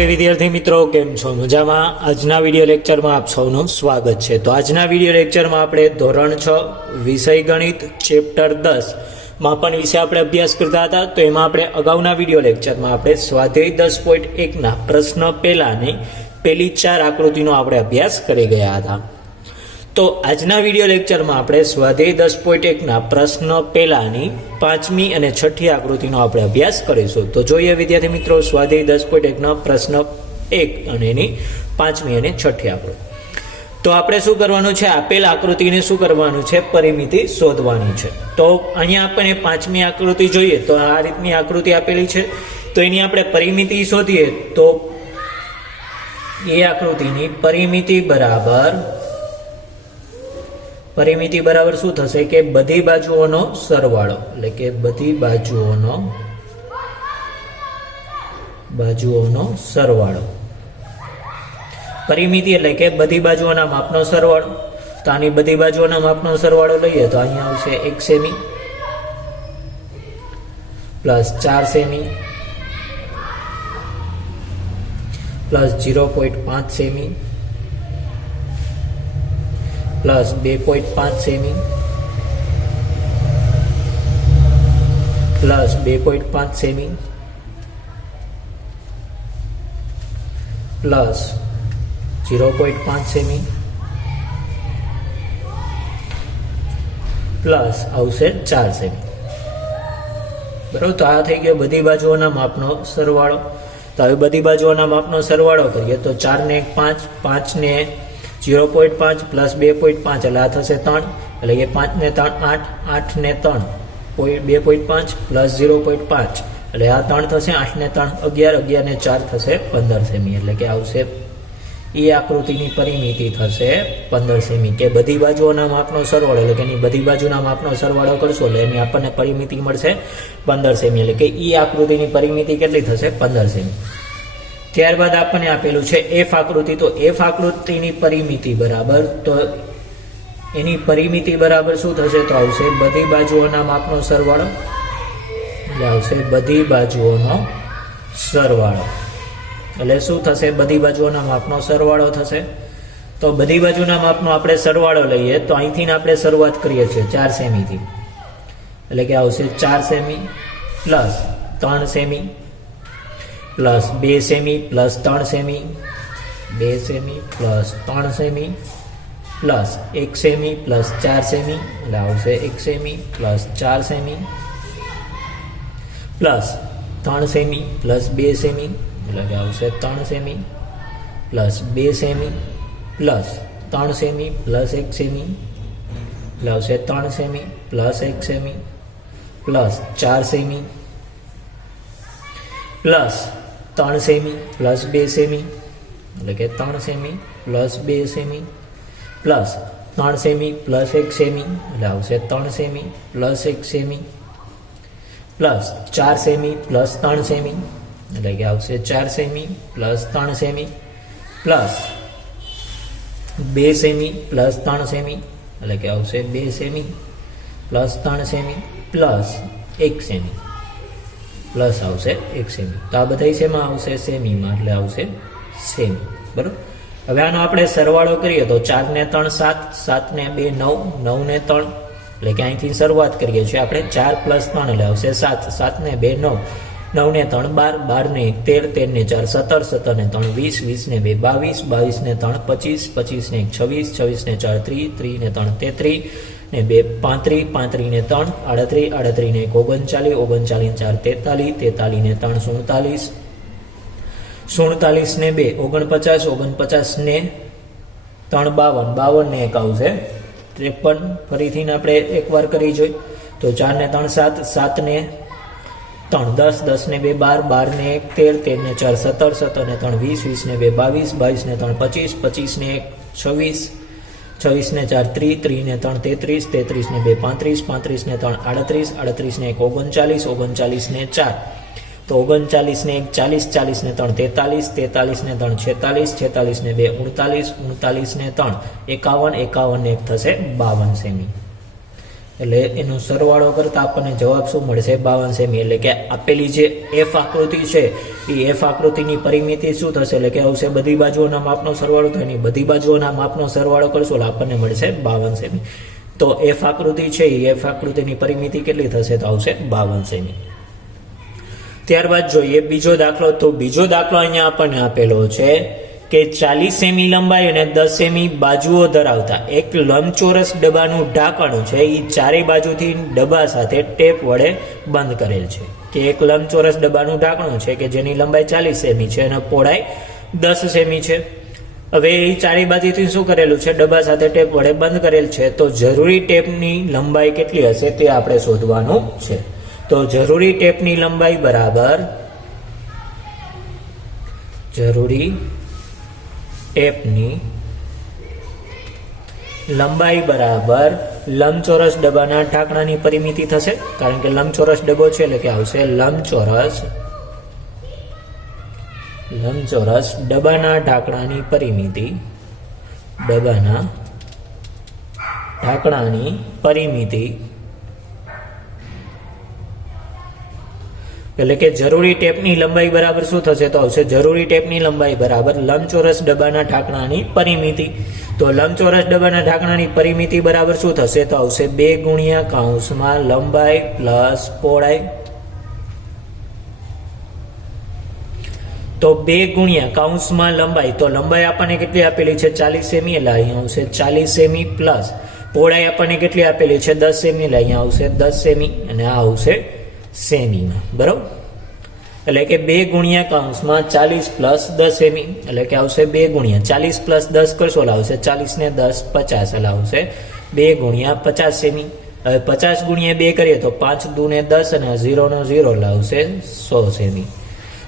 नमस्ते विद्यार्थी मित्रों, केम छो? मजामां? आजना विडियो लेक्चर में आप सौનું स्वागत है। तो आजना विडियो लेक्चर में આપણે ધોરણ 6 વિષય ગણિત ચેપ્ટર 10 માપન વિશે આપણે અભ્યાસ કરતા હતા। તો એમાં આપણે અગાઉના વિડિયો લેક્ચરમાં આપણે સ્વાધ્યાય 10.1 ના પ્રશ્ન પહેલાની પહેલી 4 આકૃતિનો આપણે અભ્યાસ કરી ગયા હતા। તો આજના વિડિયો લેક્ચરમાં આપણે સ્વાધ્યાય 10.1 ના પ્રશ્ન પહેલાની 5મી અને 6ઠી આકૃતિનો આપણે અભ્યાસ કરીશું। તો જોઈએ વિદ્યાર્થી મિત્રો સ્વાધ્યાય 10.1 ના પ્રશ્ન 1 અને એની 5મી અને 6ઠી આકૃતિ। તો આપણે શું કરવાનું છે, આપેલ આકૃતિને શું કરવાનું છે, પરિમિતિ શોધવાની છે। તો અહીંયા આપણે 5મી આકૃતિ જોઈએ તો આ રીતની આકૃતિ આપેલી છે। તો એની આપણે પરિમિતિ શોધીએ તો એ આકૃતિની પરિમિતિ બરાબર શું થશે કે બધી બાજુઓનો સરવાળો, એટલે કે બધી બાજુઓનો સરવાળો। પરિમિતિ એટલે કે બધી બાજુઓના માપનો સરવાળો। તો આની બધી બાજુઓના માપનો સરવાળો લઈએ તો અહીંયા આવશે 1 semi plus 4 semi plus 0.5 semi plus 2.5 semi plus 2.5 semi plus 0.5 semi plus आवशे 4 सेमी। बराबर। तो आ थई गयो बधी बाजुओना मापनो सरवाळो। तो हवे बधी बाजुओना मापनो सरवाळो करीए तो 4 ने 1 5, 5 ने 0.5 प्लस 2.5 એટલે આ થશે 3, એટલે કે 5 ને 3 8, 8 ને 3 2.5 પ્લસ 0.5 એટલે આ 3 થશે, 8 ને 3 11, 11 ને 4 થશે 15 સેમી। એટલે કે આવશે એ આકૃતિની પરિમિતિ થશે 15 સેમી કે બધી બાજુઓના માપનો સરવાળો, એટલે કે એની બધી બાજુના માપનો સરવાળો કરશો એટલે એની આપણને પરિમિતિ મળશે 15 સેમી। એટલે કે એ આકૃતિની પરિમિતિ કેટલી થશે? 15 સેમી। ત્યારબાદ આપણને આપેલું છે એફ આકૃતિ। તો એફ આકૃતિની પરિમિતિ બરાબર, તો એની પરિમિતિ બરાબર શું થશે? તો આવશે બધી બાજુઓના માપનો સરવાળો, એટલે આવશે બધી બાજુઓનો સરવાળો। એટલે શું થશે? બધી બાજુઓના માપનો સરવાળો થશે। તો બધી બાજુના માપનો આપણે સરવાળો લઈએ તો અહીંથી આપણે શરૂઆત કરીએ છીએ 4 સેમીથી, એટલે કે આવશે 4 semi plus 3 semi plus 2 semi plus 3 semi 2 semi plus 3 semi plus 1 semi plus 4 semi એટલે આવશે 1 semi plus 4 semi plus 3 semi plus 2 semi એટલે કે આવશે 3 semi plus 2 semi plus 3 semi plus 1 semi એટલે આવશે 3 semi plus 1 semi plus 4 semi plus 3 semi plus 2 semi એટલે કે 3 semi plus 2 semi plus 3 semi plus 1 semi એટલે આવશે 3 semi plus 1 semi plus 4 semi plus 3 semi એટલે કે આવશે 4 semi plus 3 semi plus 2 semi plus 3 semi એટલે કે આવશે 2 semi plus 3 semi plus 1 semi plus आवशे 1 सेमी। तो आ बधाई शेमां आवशे? सेमीमां, એટલે આવશે સેમી। બરાબર। હવે આનો આપણે સરવાળો કરીએ તો 4 ને 3 7, 7 ને 2 9, 9 ને 3 એટલે કે અહીંથી શરૂઆત કરીએ છીએ આપણે 4 પ્લસ 3 એટલે આવશે 7, 7 ને 2 9, 9 ને 3 12, 12 ને 1 13, 13 ને 4 17, 17 ને 3 20, 20 ને 2 22, 22 ને 3 25, 25 ને 1 26, 26 ને 4 30, 30 ને 3 33 ने 2 35, 35 ने 3 38, 38 ने 1 39, 39 ने 4 43, 43 ने 3 47, 47 ने 2 49, 49 ने 3 52, 52 ने 1 આવશે 53। ફરીથી આપણે એકવાર કરી જોઈ તો 4 ને 3 7, 7 ને 3 10, 10 ने 2 12, 12 ने 1 13, 13 ने 4 17, 17 ने 3 20, 20 ने 2 22, 22 ने 3 25, 25 ने 1 26, 26 ने 4 30, 30 ने 3 33, 33 ने 2 35, 35 ने 3 38, 38 ने 1 39, 39 ने 4 तो 39 ने 1 40, 40 ने 3 43, 43 ने 3 46, 46 ने 2 39, 39 ने 3 51, 51 ने 1 થશે 52 સેમી। એટલે એનો સરવાળો કરતા આપણને જવાબ શું મળશે? 52 સેમી. એટલે કે આપેલી જે એફ આકૃતિ છે એ એફ આકૃતિની પરિમિતિ શું થશે? એટલે કે આવશે બધી બાજુઓના માપનો સરવાળો થાય, બધી બાજુઓના માપનો સરવાળો કરશો એટલે આપણને મળશે 52 સેમી. તો એફ આકૃતિ છે એ એફ આકૃતિની પરિમિતિ કેટલી થશે? તો આવશે 52 સેમી. ત્યારબાદ જોઈએ બીજો દાખલો. તો બીજો દાખલો અહીંયા આપણને આપેલો છે કે 40 સેમી લંબાઈ અને 10 સેમી બાજુઓ ધરાવતા એક લંબચોરસ ડબ્બાનું ઢાંકણ છે એ ચારે બાજુથી ડબ્બા સાથે ટેપ વડે બંધ કરેલ છે. કે એક લંબચોરસ ડબ્બાનું ઢાંકણું છે કે જેની લંબાઈ 40 સેમી છે અને પહોળાઈ 10 સેમી છે. હવે એ ચારે બાજુથી શું કરેલું છે? ડબ્બા સાથે ટેપ વડે બંધ કરેલ છે. તો જરૂરી ટેપની લંબાઈ કેટલી હશે તે આપણે શોધવાનું છે. તો જરૂરી ટેપની લંબાઈ બરાબર જરૂરી ટેપની લંબાઈ બરાબર લંબચોરસ ડબ્બાના ઢાંકણાની પરિમિતિ થશે. કારણ કે લંબચોરસ ડબ્બો છે એટલે કે આવશે લંબચોરસ ડબ્બાના ઢાંકણાની પરિમિતિ, ડબ્બાના ઢાંકણાની પરિમિતિ એટલે કે જરૂરી ટેપની લંબાઈ બરાબર શું થશે? તો આવશે જરૂરી ટેપની લંબાઈ બરાબર લંબચોરસ ડબ્બાના ઢાંકણાની પરિમિતિ. તો લંબચોરસ ડબ્બાના ઢાંકણાની પરિમિતિ બરાબર શું થશે? તો આવશે 2 ગુણ્યા કૌંસમાં લંબાઈ પ્લસ પહોળાઈ. તો 2 ગુણ્યા કૌંસમાં લંબાઈ, તો લંબાઈ આપણને કેટલી આપેલી છે? 40 સેમી. એટલે અહીંયા આવશે 40 સેમી પ્લસ પહોળાઈ આપણને કેટલી આપેલી છે? 10 સેમી. એટલે અહીંયા આવશે 10 સેમી અને આ આવશે સેમીમાં. બરાબર. એટલે કે 2 ગુણ્યા કૌંસમાં 40 પ્લસ 10 સેમી. એટલે કે આવશે 2 ગુણ્યા 40 પ્લસ 10 કરશો એટલે આવશે 40 ને 10 50. એટલે આવશે 2 ગુણ્યા 50 સેમી. હવે 50 ગુણ્યા 2 કરીએ તો 5 દુ ને 10 અને 0 નો 0 એટલે આવશે 100 સેમી.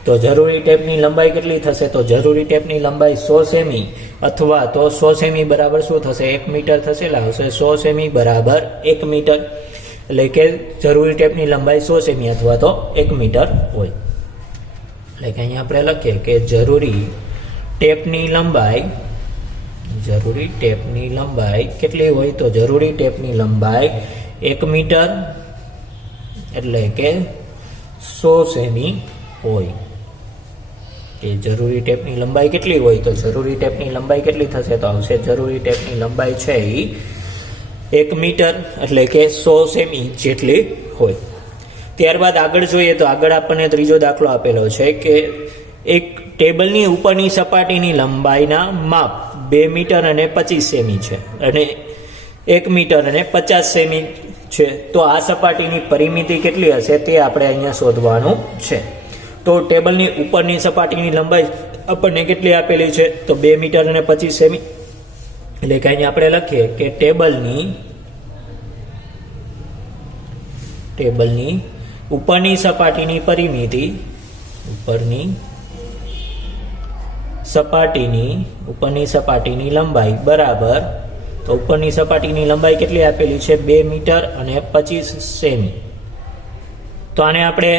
તો જરૂરી ટેપની લંબાઈ કેટલી થશે? તો જરૂરી ટેપની લંબાઈ 100 સેમી અથવા તો 100 સેમી બરાબર શું થશે? 1 મીટર થશે. એટલે આવશે 100 સેમી બરાબર 1 મીટર. એટલે કે જરૂરી ટેપની લંબાઈ 100 સેમી અથવા તો 1 મીટર હોય. એટલે કે અહીંયા આપણે લખીએ કે જરૂરી ટેપની લંબાઈ કેટલી હોય? તો જરૂરી ટેપની લંબાઈ 1 મીટર એટલે કે 100 સેમી હોય. કે જરૂરી ટેપની લંબાઈ કેટલી હોય? તો જરૂરી ટેપની લંબાઈ કેટલી થશે? તો આવશે જરૂરી ટેપની લંબાઈ છે એ 1 મીટર એટલે કે 100 સેમી જેટલી હોય. ત્યારબાદ આગળ જોઈએ તો આગળ આપણને ત્રીજો દાખલો આપેલો છે કે એક ટેબલની ઉપરની સપાટીની લંબાઈના માપ 2 મીટર અને 25 સેમી છે અને 1 મીટર અને 50 સેમી છે. તો આ સપાટીની પરિમિતિ કેટલી હશે તે આપણે અહીંયા શોધવાનું છે. તો ટેબલની ઉપરની સપાટીની લંબાઈ આપણને કેટલી આપેલી છે? તો 2 મીટર અને 25 સેમી. એટલે કે અહીંયા આપણે લખીએ કે ટેબલની ઉપરની સપાટીની પરિમિતિ ઉપરની સપાટીની લંબાઈ બરાબર, તો ઉપરની સપાટીની લંબાઈ કેટલી આપેલી છે? 2 મીટર અને 25 સેમી. તો આને આપણે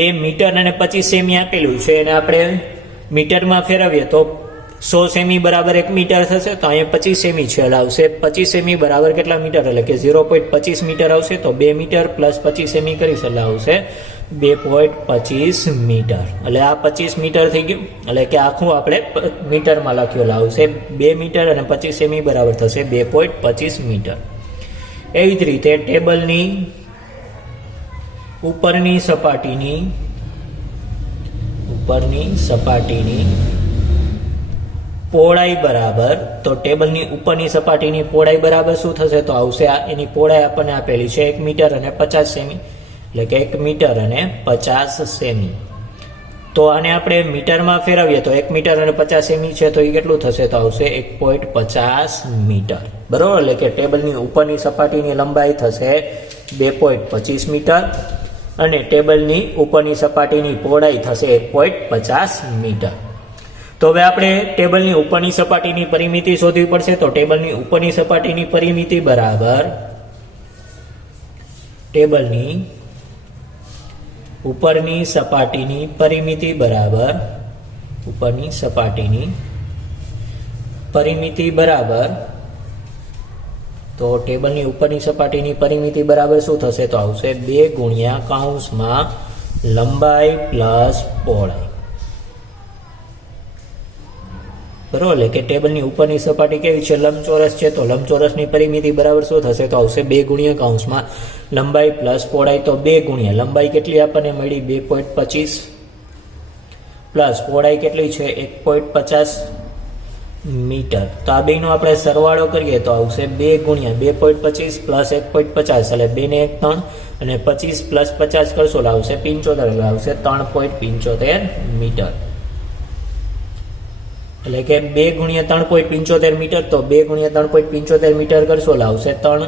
2 મીટર અને 25 સેમી આપેલું છે એને આપણે મીટરમાં ફેરવીએ તો 100 સેમી બરાબર 1 મીટર થશે. તો અહીંયા 25 સેમી છે એટલે આવશે 25 સેમી બરાબર કેટલા મીટર? એટલે કે 0.25 મીટર આવશે. તો 2 મીટર પ્લસ 25 સેમી કરીશ એટલે આવશે 2.25 મીટર. એટલે આ 25 મીટર થઈ ગયું. એટલે કે આખું આપણે મીટરમાં લખ્યું એટલે આવશે 2 મીટર અને 25 સેમી બરાબર થશે 2.25 મીટર. એવી જ રીતે ટેબલની ઉપરની સપાટીની પહોળાઈ બરાબર, તો ટેબલની ઉપરની સપાટીની પહોળાઈ બરાબર શું થશે? તો આવશે એની પહોળાઈ આપણને આપેલી છે 1 મીટર અને 50 સેમી. એટલે કે 1 મીટર અને 50 સેમી. તો આને આપણે મીટરમાં ફેરવીએ તો 1 મીટર અને 50 સેમી છે તો એ કેટલું થશે? તો આવશે 1.50 મીટર. બરોબર. એટલે કે ટેબલની ઉપરની સપાટીની લંબાઈ થશે 2.25 મીટર અને ટેબલની ઉપરની સપાટીની પહોળાઈ થશે 1.50 મીટર. તો હવે આપણે ટેબલની ઉપરની સપાટીની પરિમિતિ શોધવી પડશે. તો ટેબલની ઉપરની સપાટીની પરિમિતિ બરાબર ટેબલની ઉપરની સપાટીની પરિમિતિ બરાબર તો ટેબલની ઉપરની સપાટીની પરિમિતિ બરાબર શું થશે? તો આવશે 2 ગુણ્યા કૌંસમાં લંબાઈ પ્લસ પહોળાઈ. બરોબર, એટલે કે ટેબલની ઉપરની સપાટી કેવી છે? લંબચોરસ છે. તો લંબચોરસની પરિમિતિ બરાબર શું થશે? તો આવશે 2 ગુણ્યા કૌંસમાં લંબાઈ પ્લસ પહોળાઈ. તો 2 ગુણ્યા લંબાઈ કેટલી આપણને મળી? 2.25 પ્લસ પહોળાઈ કેટલી છે? 1.50 મીટર. તો આ બેનો આપણે સરવાળો કરીએ તો આવશે 2 ગુણ્યા 2.25 પ્લસ 1.50 એટલે 2 ને 1 3 અને 25 પ્લસ 50 કરશો એટલે આવશે 75 એટલે આવશે 3.75 મીટર. એટલે કે 2 ગુણ્યા 3.75 મીટર. તો 2 ગુણ્યા 3.75 મીટર કરશો એટલે આવશે 3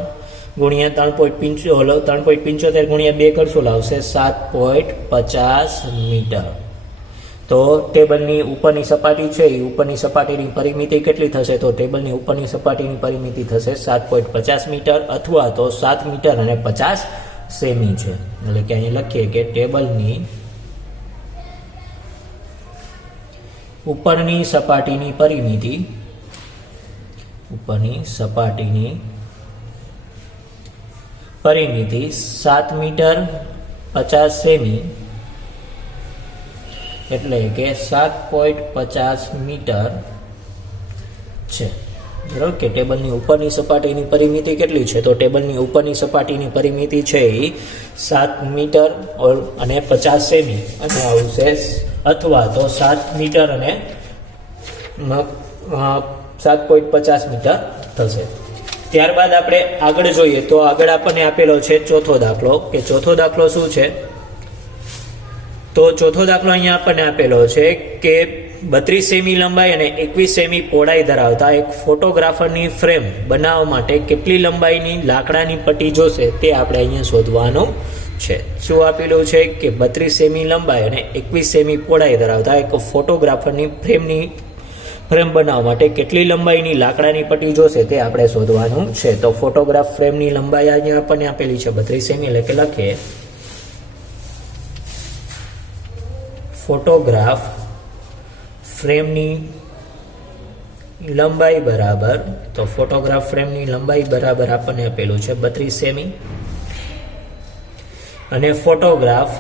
ગુણ્યા 3.75 ગુણ્યા 2 કરશો એટલે આવશે 7.50 મીટર. તો ટેબલની ઉપરની સપાટી છે એ ઉપરની સપાટીની પરિમિતિ કેટલી થશે? તો ટેબલની ઉપરની સપાટીની પરિમિતિ થશે 7.50 મીટર અથવા તો 7 મીટર અને 50 સેમી છે. એટલે કે અહીં લખીએ કે ટેબલની ઉપરની સપાટીની પરિમિતિ 7 મીટર 50 સેમી એટલે કે 7.50 મીટર છે. બરાબર કે ટેબલની ઉપરની સપાટીની પરિમિતિ કેટલી છે? તો ટેબલની ઉપરની સપાટીની પરિમિતિ છે એ 7 મીટર અને 50 સેમી અને આવશે અથવા તો 7 મીટર અને 7.50 મીટર થશે. ત્યારબાદ આપણે આગળ જોઈએ તો આગળ આપણને આપેલો છે ચોથો દાખલો. કે ચોથો દાખલો શું છે? તો ચોથો દાખલો અહીંયા આપણને આપેલો છે કે 32 સેમી લંબાઈ અને 21 સેમી પહોળાઈ ધરાવતા એક ફોટોગ્રાફરની ફ્રેમ બનાવવા માટે કેટલી લંબાઈની લાકડાની પટ્ટી જોશે તે આપણે અહીંયા શોધવાનું છે. શું આપેલું છે? કે 32 સેમી લંબાઈ અને 21 સેમી પહોળાઈ ધરાવતા એક ફોટોગ્રાફરની ફ્રેમ બનાવવા માટે કેટલી લંબાઈની લાકડાની પટ્ટી જોશે તે આપણે શોધવાનું છે. તો ફોટોગ્રાફ ફ્રેમની લંબાઈ અહીંયા આપણને આપેલી છે 32 સેમી. એટલે કે લખીએ ફોટોગ્રાફ ફ્રેમની લંબાઈ બરાબર, તો ફોટોગ્રાફ ફ્રેમની લંબાઈ બરાબર આપણને આપેલું છે 32 સેમી અને ફોટોગ્રાફ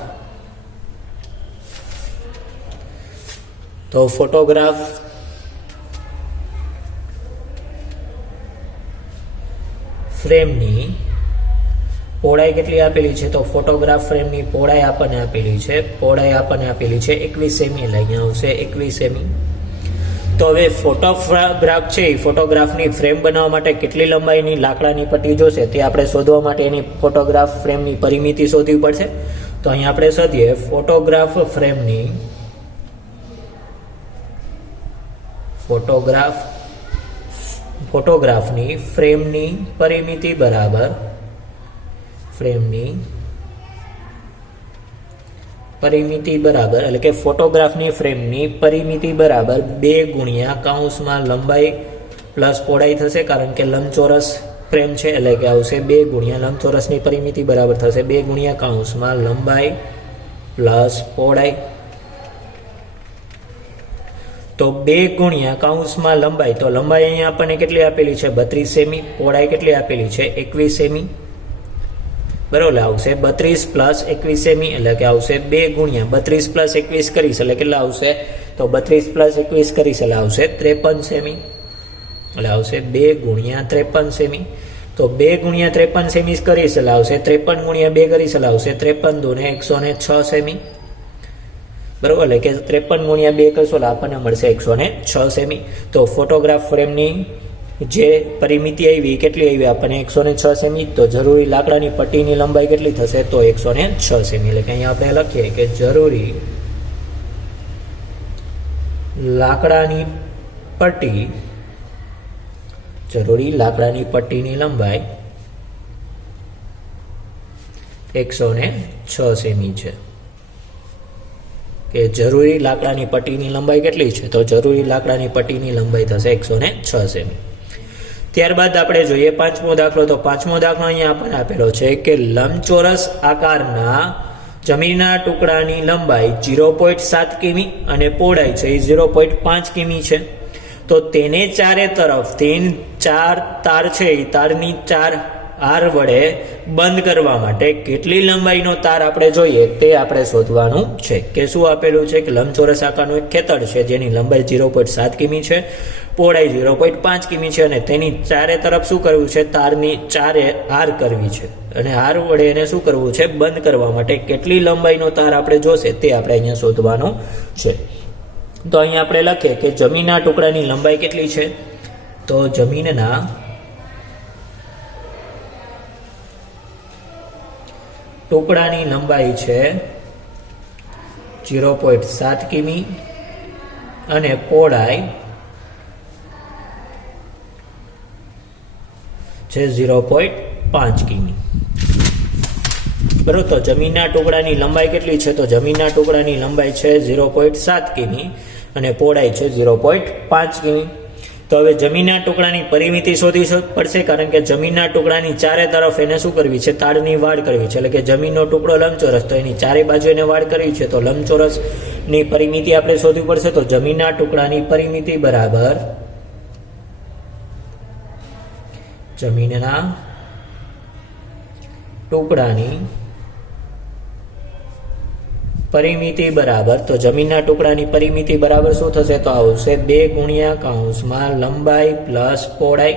ફ્રેમની પહોળાઈ કેટલી આપેલી છે? તો ફોટોગ્રાફ ફ્રેમની પહોળાઈ આપણને આપેલી છે 21 સેમી. એટલે અહીંયા આવશે 21 સેમી. તો હવે ફોટોગ્રાફ છે એ ફોટોગ્રાફની ફ્રેમ બનાવવા માટે કેટલી લંબાઈની લાકડાની પટ્ટી જોશે તે આપણે શોધવા માટે એની ફોટોગ્રાફ ફ્રેમની પરિમિતિ શોધવી પડશે. તો અહીંયા આપણે શોધીએ ફોટોગ્રાફની ફ્રેમની પરિમિતિ બરાબર એટલે કે ફોટોગ્રાફની ફ્રેમની પરિમિતિ બરાબર 2 ગુણ્યા કૌંસમાં લંબાઈ પ્લસ પહોળાઈ થશે. કારણ કે લંબચોરસ ફ્રેમ છે એટલે કે આવશે 2 ગુણ્યા લંબચોરસની પરિમિતિ બરાબર થશે 2 ગુણ્યા કૌંસમાં લંબાઈ પ્લસ પહોળાઈ. તો 2 ગુણ્યા કૌંસમાં લંબાઈ, તો લંબાઈ અહીંયા આપણને કેટલી આપેલી છે? 32 સેમી. પહોળાઈ કેટલી આપેલી છે? 21 સેમી. બરોબર, આવશે 32 પ્લસ 21 સેમી એટલે કે આવશે 2 ગુણ્યા 32 પ્લસ 21 કરીશ એટલે કેટલા આવશે? તો 32 પ્લસ 21 કરીશ એટલે આવશે 53 સેમી. એટલે આવશે 2 ગુણ્યા 53 સેમી. તો 2 ગુણ્યા 53 સેમી કરીશ એટલે આવશે 53 ગુણ્યા 2 કરીશ એટલે આવશે 53 દૂને 106 સેમી. બરોબર, એટલે કે 53 ગુણ્યા 2 કરશો એટલે આપણને મળશે 106 સેમી. તો ફોટોગ્રાફ ફ્રેમની જે પરિમિતિ આવી કેટલી આવી આપણને 106 સેમી. તો જરૂરી લાકડાની પટ્ટીની લંબાઈ કેટલી થશે? તો 106 સેમી. એટલે કે અહીંયા આપણે લખીએ કે જરૂરી લાકડાની પટ્ટીની લંબાઈ 106 સેમી છે. કે જરૂરી લાકડાની પટ્ટીની લંબાઈ કેટલી છે? તો જરૂરી લાકડાની પટ્ટીની લંબાઈ થશે 106 સેમી. ત્યારબાદ આપણે જોઈએ પાંચમો દાખલો. તો પાંચમો દાખલો અહીંયા આપણને આપેલો છે કે લંબચોરસ આકારના જમીનના ટુકડાની લંબાઈ 0.7 કિમી અને પહોળાઈ છે એ 0.5 કિમી છે. તો તેને ચારે તરફ 4 તાર છે એ તારની 4 આર વડે બંધ કરવા માટે કેટલી લંબાઈનો તાર આપણે જોઈએ તે આપણે શોધવાનું છે. કે શું આપેલું છે કે લંબચોરસ આકારનું એક ખેતર છે જેની લંબાઈ 0.7 કિમી છે, પહોળાઈ 0.5 કિમી છે અને તેની ચારે તરફ શું કરવું છે, તારની 4 આર કરવી છે અને આર વડે એને શું કરવું છે, બંધ કરવા માટે કેટલી લંબાઈનો તાર આપણે જોશે તે આપણે અહીંયા શોધવાનું છે. તો અહીંયા આપણે લખીએ કે જમીનના ટુકડાની લંબાઈ કેટલી છે, તો જમીનના ટુકડાની લંબાઈ છે 0.7 કિમી અને પહોળાઈ છે 0.5 કિમી. બરોબર, તો જમીનના ટુકડાની લંબાઈ કેટલી છે, તો જમીનના ટુકડાની લંબાઈ છે 0.7 કિમી અને પહોળાઈ છે 0.5 કિમી. તો હવે જમીનના ટુકડાની પરિમિતિ શોધવી પડશે, કારણ કે જમીનના ટુકડાની ચારે તરફ એને શું કરવી છે, તારની વાડ કરવી છે. એટલે કે જમીનનો ટુકડો લંબચોરસ, તો એની ચારે બાજુ એને વાડ કરવી છે, તો લંબચોરસની પરિમિતિ આપણે શોધવી પડશે. તો જમીનના ટુકડાની પરિમિતિ બરાબર જમીનના ટુકડાની પરિમિતિ બરાબર, તો જમીનના ટુકડાની પરિમિતિ બરાબર શું થશે, તો આવશે 2 ગુણ્યા કૌંસમાં લંબાઈ પ્લસ પહોળાઈ.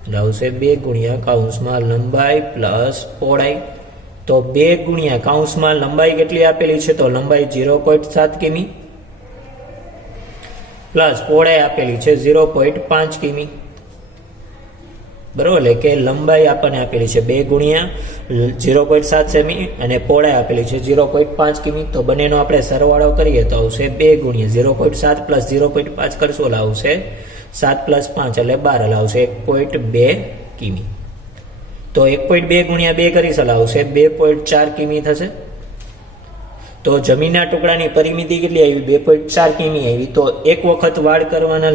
એટલે આવશે 2 ગુણ્યા કૌંસમાં લંબાઈ પ્લસ પહોળાઈ. તો 2 ગુણ્યા કૌંસમાં લંબાઈ કેટલી આપેલી છે, તો લંબાઈ 0.7 કિમી પ્લસ પહોળાઈ આપેલી છે 0.5 કિમી. બરોબર, એટલે કે લંબાઈ આપણને આપેલી છે 2 ગુણ્યા 0.7 સેમી અને પહોળાઈ આપેલી છે 0.5 કિમી. તો બંનેનો આપણે સરવાળો કરીએ તો આવશે 2 ગુણ્યા 0.7 પ્લસ 0.5 કરશો એટલે આવશે 7 પ્લસ 5 એટલે 12, એટલે આવશે 1.2 કિમી. તો 1.2 ગુણ્યા 2 કરીશ એટલે આવશે 2.4 કિમી થશે. તો જમીનના ટુકડાની પરિમિતિ કેટલી આવી, 2.4 કિમી આવી. તો એક વખત વાડ કરવાના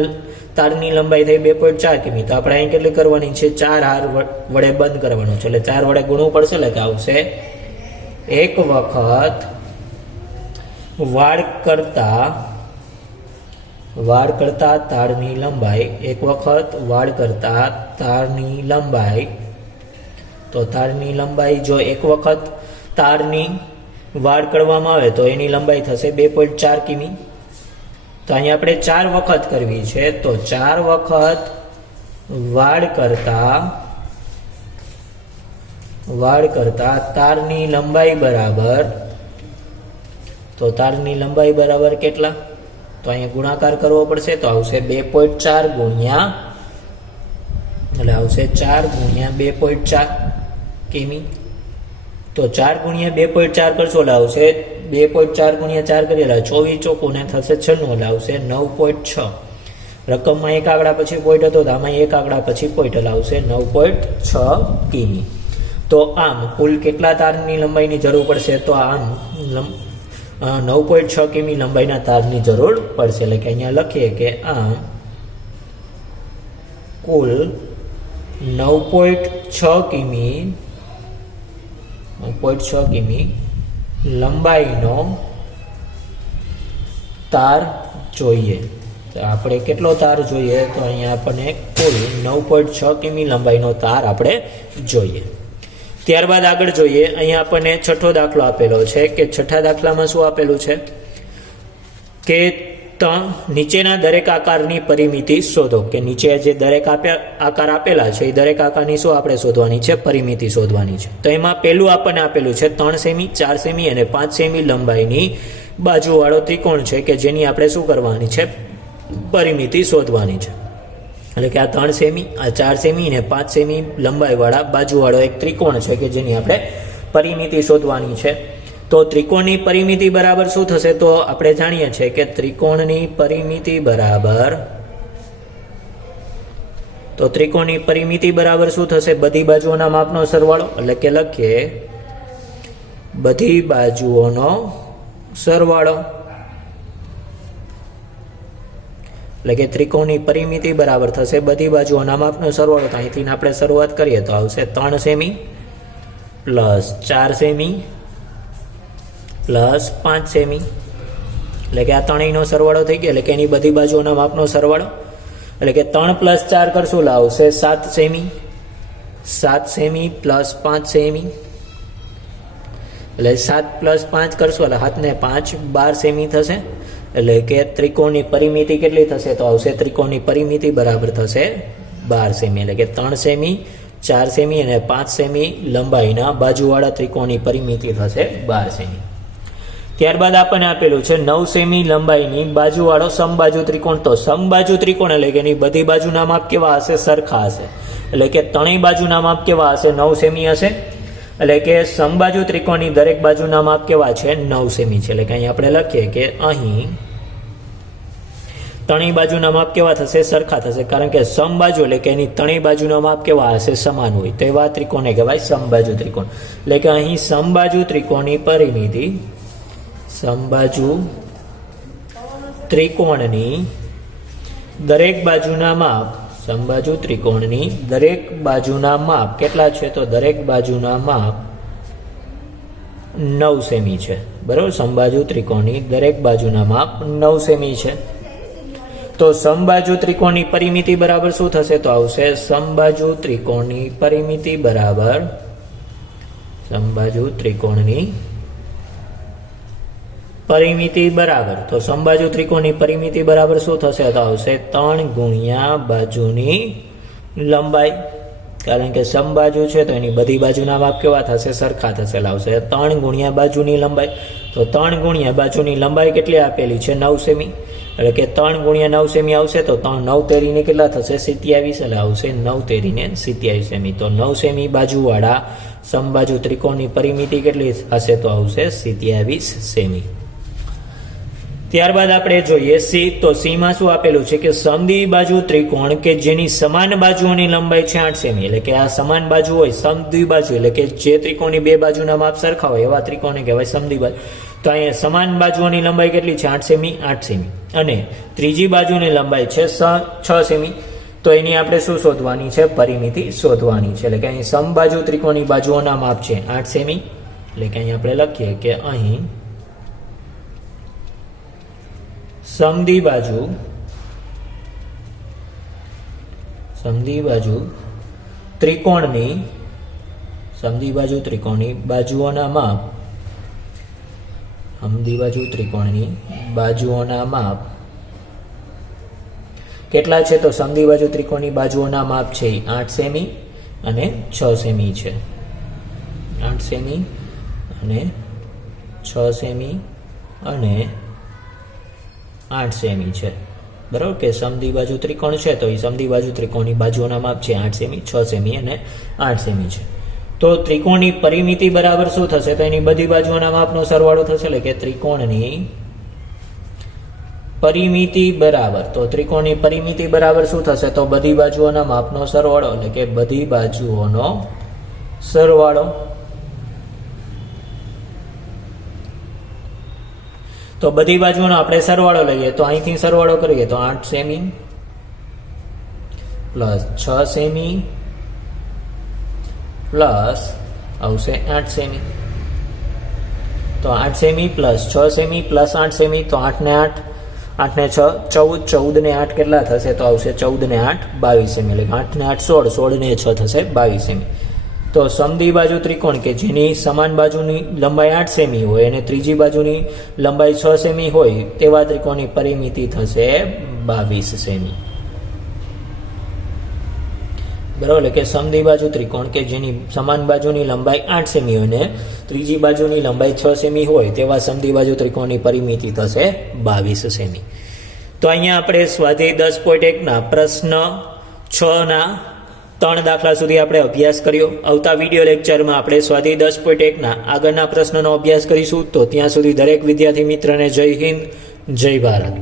તારની લંબાઈ થઈ 2.4 કિમી. તો આપણે અહીં કેટલી કરવાની છે, 4 આર વડે બંધ કરવાનું છે, એટલે 4 વડે ગુણવું પડશે. એટલે કે આવશે એક વખત વાડ કરતા તારની લંબાઈ, એક વખત વાડ કરતા તારની લંબાઈ. તો તારની લંબાઈ જો એક વખત તારની વાડ કરવામાં આવે તો એની લંબાઈ થશે 2.4 કિમી. તો અહીંયા આપણે 4 વખત કરવી છે, તો 4 વખત વાડ કરતા તારની લંબાઈ બરાબર, તો તારની લંબાઈ બરાબર કેટલા, તો અહીંયા ગુણાકાર કરવો પડશે. તો આવશે 2.4 ગુણ્યા, એટલે આવશે 4 ગુણ્યા 2.4 કિમી. તો 4 ગુણ્યા 2.4 કરશો એટલે આવશે 2.4 ગુણ્યા 4 કરીએ એટલે 24 ચોખ્ખું ને થશે 96, એટલે આવશે 9.6. રકમમાં એક આંકડા પછી પોઈન્ટ હતો, તો આમાં એક આંકડા પછી પોઈન્ટ, એટલે આવશે 9.6 કિમી. તો આમ કુલ કેટલા તારની લંબાઈની જરૂર પડશે, તો આમ 9.6 કિમી લંબાઈના તારની જરૂર પડશે. એટલે કે અહીંયા લખીએ કે આમ કુલ 9.6 કિમી લંબાઈનો તાર જોઈએ. તો આપણે કેટલો તાર જોઈએ, તો અહીંયા આપણને કુલ 9.6 કિમી લંબાઈનો તાર આપણે જોઈએ. ત્યારબાદ આગળ જોઈએ, અહીંયા આપણને છઠ્ઠો દાખલો આપેલો છે કે છઠ્ઠા દાખલામાં શું આપેલું છે કે નીચેના દરેક આકારની પરિમિતિ શોધો. કે નીચે જે દરેક આકાર આપેલા છે એ દરેક આકારની શું આપણે શોધવાની છે, પરિમિતિ શોધવાની છે. તો એમાં પહેલું આપણને આપેલું છે 3 સેમી, 4 સેમી અને 5 સેમી લંબાઈની બાજુવાળો ત્રિકોણ છે કે જેની આપણે શું કરવાની છે, પરિમિતિ શોધવાની છે. એટલે કે આ 3 સેમી, આ 4 સેમી અને 5 સેમી લંબાઈવાળા બાજુવાળો એક ત્રિકોણ છે કે જેની આપણે પરિમિતિ શોધવાની છે. તો ત્રિકોણની પરિમિતિ બરાબર શું થશે, તો આપણે જાણીએ છીએ કે ત્રિકોણની પરિમિતિ બરાબર શું થશે, બધી બાજુઓના માપનો સરવાળો. એટલે કે લખીએ બધી બાજુઓનો સરવાળો. એટલે કે ત્રિકોણની પરિમિતિ બરાબર થશે બધી બાજુઓના માપનો સરવાળો. તો અહીંથી આપણે શરૂઆત કરીએ તો આવશે 3 semi plus 4 semi plus 5 semi એટલે કે આ ત્રણેયનો સરવાળો થઈ ગયો, એટલે કે એની બધી બાજુઓના માપનો સરવાળો, એટલે કે 3 + 4 કરશું એટલે આવશે 7 સેમી, 7 સેમી પ્લસ 5 સેમી, એટલે 7 + 5 કરશું એટલે 7 ને 5 12 સેમી થશે, એટલે કે ત્રિકોણની પરિમિતિ કેટલી થશે તો આવશે ત્રિકોણની પરિમિતિ બરાબર થશે 12 સેમી, એટલે કે 3 સેમી 4 સેમી અને 5 સેમી લંબાઈના બાજુવાળા ત્રિકોણની પરિમિતિ થશે 12 સેમી. ત્યારબાદ આપણને આપેલું છે 9 સેમી લંબાઈની બાજુવાળો સમબાજુ ત્રિકોણ. તો સમબાજુ ત્રિકોણ એટલે કે એની બધી બાજુના માપ કેવા હશે? સરખા હશે, એટલે કે ત્રણેય બાજુના માપ કેવા હશે? 9 સેમી હશે, એટલે કે સમબાજુ ત્રિકોણની દરેક બાજુના માપ કેવા છે? 9 સેમી છે. એટલે કે અહીં આપણે લખીએ કે અહીં ત્રણેય બાજુના માપ કેવા થશે? સરખા થશે, કારણ કે સમબાજુ એટલે કે એની ત્રણેય બાજુના માપ કેવા હશે? સમાન હોય, તો એવા ત્રિકોણને કહેવાય સમબાજુ ત્રિકોણ. એટલે કે અહીં સમબાજુ ત્રિકોણની પરિમિતિ, સમબાજુ ત્રિકોણની દરેક બાજુના માપ, સમબાજુ ત્રિકોણની દરેક બાજુના માપ કેટલા છે? તો દરેક બાજુના માપ 9 સેમી છે, બરાબર. સમબાજુ ત્રિકોણની દરેક બાજુના માપ 9 સેમી છે. તો સમબાજુ ત્રિકોણની પરિમિતિ બરાબર શું થશે? તો આવશે સમબાજુ ત્રિકોણની પરિમિતિ બરાબર, સમબાજુ ત્રિકોણની પરિમિતિ બરાબર, તો સમબાજુ ત્રિકોણની પરિમિતિ બરાબર શું થશે? તો આવશે 3 ગુણ્યા બાજુની લંબાઈ, કારણ કે સમબાજુ છે તો એની બધી બાજુના માપ કેવા થશે? સરખા થશે, આવશે 3 ગુણ્યા બાજુની લંબાઈ. તો 3 ગુણ્યા બાજુની લંબાઈ કેટલી આપેલી છે? 9 સેમી, એટલે કે 3 ગુણ્યા 9 સેમી આવશે, તો 9 તેરીને કેટલા થશે? 27, એટલે આવશે 9 તેરીને 27 સેમી. તો 9 સેમી બાજુવાળા સમબાજુ ત્રિકોણની પરિમિતિ કેટલી હશે? તો આવશે 27 સેમી. ત્યારબાદ આપણે જોઈએ સી. તો સી માં શું આપેલું છે કે સમદ્વિબાજુ ત્રિકોણ કે જેની સમાન બાજુઓની લંબાઈ છે 8 સેમી, એટલે કે આ સમાન બાજુ હોય સમદ્વિબાજુ, એટલે કે જે ત્રિકોણની બે બાજુના માપ સરખા હોય એવા ત્રિકોણને કહેવાય સમદ્વિબાજુ. તો અહીંયા સમાન બાજુઓની લંબાઈ કેટલી છે? 8 સેમી, 8 સેમી, અને ત્રીજી બાજુની લંબાઈ છે 6 સેમી. તો એની આપણે શું શોધવાની છે? પરિમિતિ શોધવાની છે. એટલે કે અહીં સમબાજુ ત્રિકોણની બાજુઓના માપ છે 8 સેમી, એટલે કે અહીં આપણે લખીએ કે અહીં સમદ્વિબાજુ ત્રિકોણની બાજુઓના માપ, સમદ્વિબાજુ ત્રિકોણની બાજુઓના માપ કેટલા છે? તો સમદ્વિબાજુ ત્રિકોણની બાજુઓના માપ છે 8 સેમી અને 6 સેમી છે, 8 સેમી અને 6 સેમી અને 8 સેમી છે, બરાબર. કે સમદ્વિબાજુ ત્રિકોણ છે તો એ સમદ્વિબાજુ ત્રિકોણની બાજુઓના માપ છે 8 સેમી, 6 સેમી અને 8 સેમી છે. તો ત્રિકોણની પરિમિતિ બરાબર શું થશે? તો એની બધી બાજુઓના માપનો સરવાળો થશે, એટલે કે ત્રિકોણની પરિમિતિ બરાબર, તો ત્રિકોણની પરિમિતિ બરાબર શું થશે? તો બધી બાજુઓના માપનો સરવાળો, એટલે કે બધી બાજુઓનો સરવાળો. તો બધી બાજુઓનો આપણે સરવાળો લઈએ, તો અહીંથી સરવાળો કરીએ તો 8 સેમી પ્લસ 6 સેમી પ્લસ આવશે 8 સેમી. તો 8 semi plus 6 semi plus 8 semi, તો 8 ને 8, 8 ને 6 14, 14 ને 8 કેટલા થશે? તો આવશે 14 ને 8 22 સેમી, એટલે 8 ને 8 16, 16 ને 6 થશે 22 સેમી. તો સમદ્વિબાજુ ત્રિકોણ કે જેની સમાન બાજુની લંબાઈ 8 સેમી હોય અને ત્રીજી બાજુની લંબાઈ 6 સેમી હોય તેવા ત્રિકોણની પરિમિતિ થશે 22 સેમી, બરાબર. એટલે કે સમદ્વિબાજુ ત્રિકોણ કે જેની સમાન બાજુની લંબાઈ 8 સેમી હોય અને ત્રીજી બાજુની લંબાઈ 6 સેમી હોય તેવા સમદ્વિબાજુ ત્રિકોણની પરિમિતિ થશે 22 સેમી. તો અહીંયા આપણે સ્વાધ્યાય 10.1 ના પ્રશ્ન 6 ના 3 દાખલા સુધી આપણે અભ્યાસ કર્યો. આવતા વિડીયો લેક્ચરમાં આપણે સ્વાધ્યાય 10.1 ના આગળના પ્રશ્નનો અભ્યાસ કરીશું. તો ત્યાં સુધી દરેક વિદ્યાર્થી મિત્રને જય હિન્દ, જય ભારત.